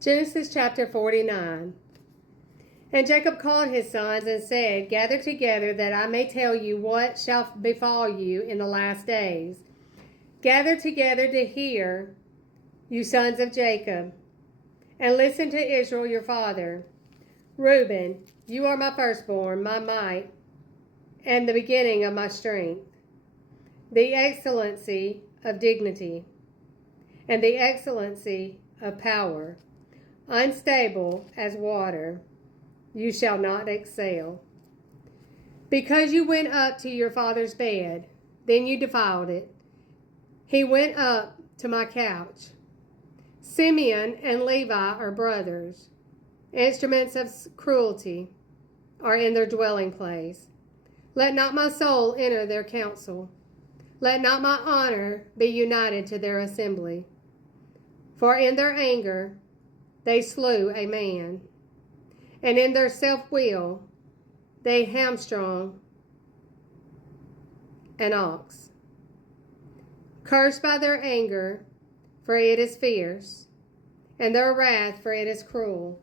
Genesis chapter 49. And Jacob called his sons and said, Gather together that I may tell you what shall befall you in the last days. Gather together to hear, you sons of Jacob, and listen to Israel your father. Reuben, you are my firstborn, my might, and the beginning of my strength, the excellency of dignity, and the excellency of power. Unstable as water, you shall not excel. Because you went up to your father's bed, then you defiled it. He went up to my couch. Simeon and Levi are brothers. Instruments of cruelty are in their dwelling place. Let not my soul enter their council. Let not my honor be united to their assembly. For in their anger they slew a man, and in their self-will they hamstrung an ox. Cursed by their anger, for it is fierce, and their wrath, for it is cruel.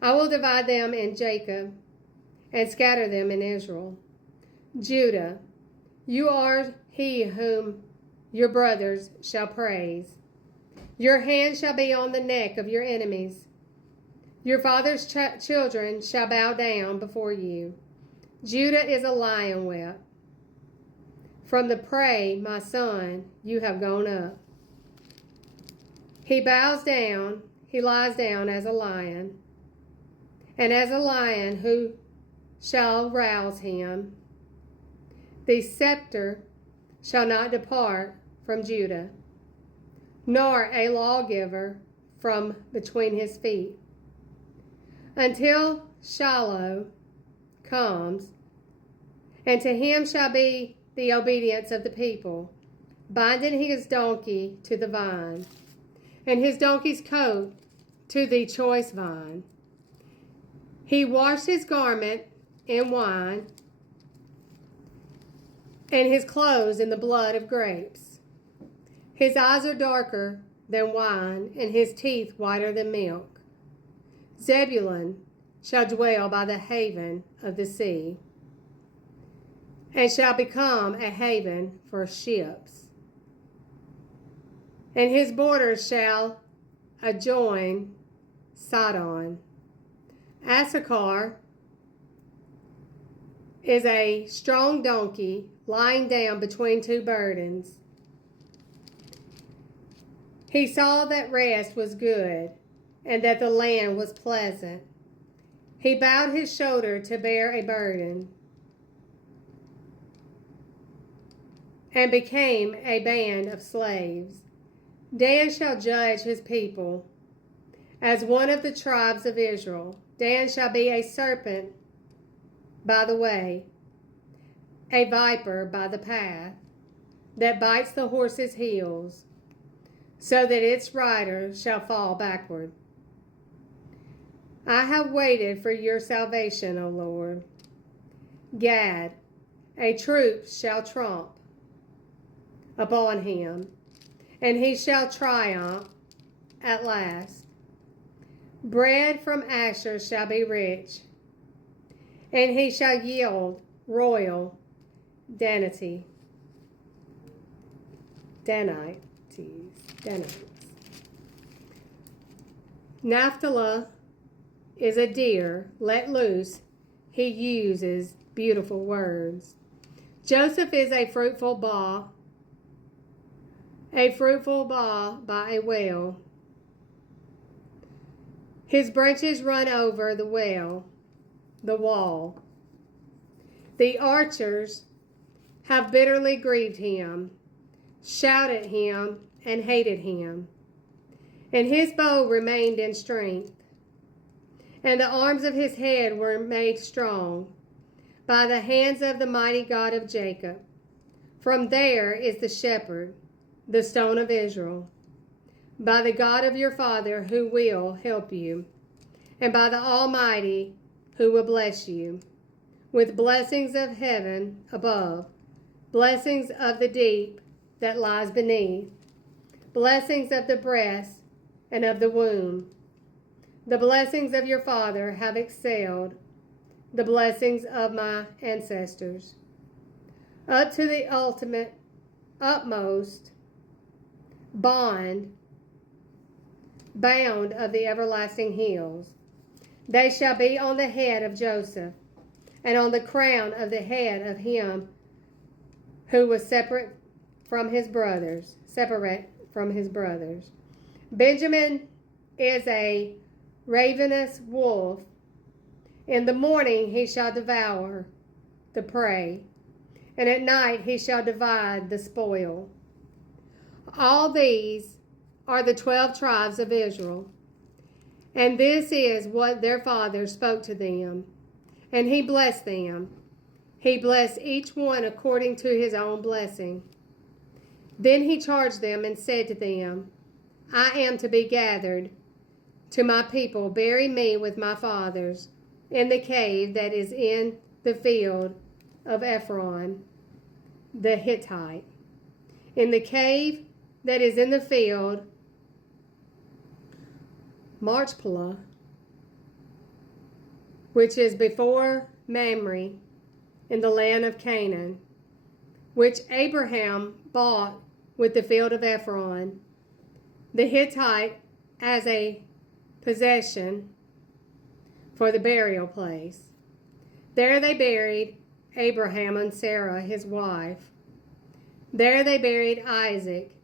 I will divide them in Jacob and scatter them in Israel. Judah, you are he whom your brothers shall praise. Your hand shall be on the neck of your enemies. Your father's children shall bow down before you. Judah is a lion whelp. From the prey, my son, you have gone up. He bows down, he lies down as a lion, and as a lion who shall rouse him. The scepter shall not depart from Judah, nor a lawgiver from between his feet, until Shiloh comes, and to him shall be the obedience of the people, binding his donkey to the vine, and his donkey's coat to the choice vine. He washed his garment in wine, and his clothes in the blood of grapes. His eyes are darker than wine, and his teeth whiter than milk. Zebulun shall dwell by the haven of the sea, and shall become a haven for ships. And his borders shall adjoin Sidon. Issachar is a strong donkey lying down between two burdens. He saw that rest was good, and that the land was pleasant. He bowed his shoulder to bear a burden, and became a band of slaves. Dan shall judge his people as one of the tribes of Israel. Dan shall be a serpent by the way, a viper by the path, that bites the horse's heels, so that its rider shall fall backward. I have waited for your salvation, O Lord. Gad, a troop shall trump upon him, and he shall triumph at last. Bread from Asher shall be rich, and he shall yield royal Danites. Naphtali is a deer let loose. He uses beautiful words. Joseph is a fruitful bough by a well. His branches run over the wall. The archers have bitterly grieved him, shouted him, and hated him. And his bow remained in strength, and the arms of his head were made strong by the hands of the mighty God of Jacob. From there is the shepherd, the stone of Israel, by the God of your father who will help you, and by the Almighty who will bless you, with blessings of heaven above, blessings of the deep that lies beneath, blessings of the breast and of the womb, The blessings of your father have excelled the blessings of my ancestors, up to the utmost bound of the everlasting hills. They shall be on the head of Joseph, and on the crown of the head of him who was separate from his brothers. Benjamin is a ravenous wolf. In the morning he shall devour the prey, and at night he shall divide the spoil. All these are the 12 tribes of Israel, and this is what their father spoke to them, and he blessed them. He blessed each one according to his own blessing. Then he charged them and said to them, I am to be gathered to my people. Bury me with my fathers in the cave that is in the field of Ephron the Hittite, in the cave that is in the field Machpelah, which is before Mamre, in the land of Canaan, which Abraham bought with the field of Ephron the Hittite as a possession for the burial place. There they buried Abraham and Sarah his wife. There they buried Isaac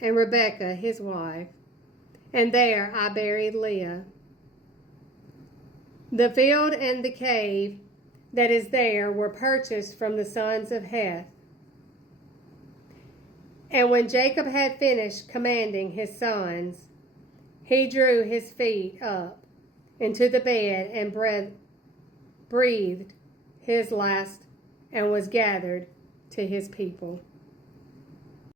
and Rebekah his wife. And there I buried Leah. The field and the cave that is there were purchased from the sons of Heth. And when Jacob had finished commanding his sons, he drew his feet up into the bed and breathed his last and was gathered to his people.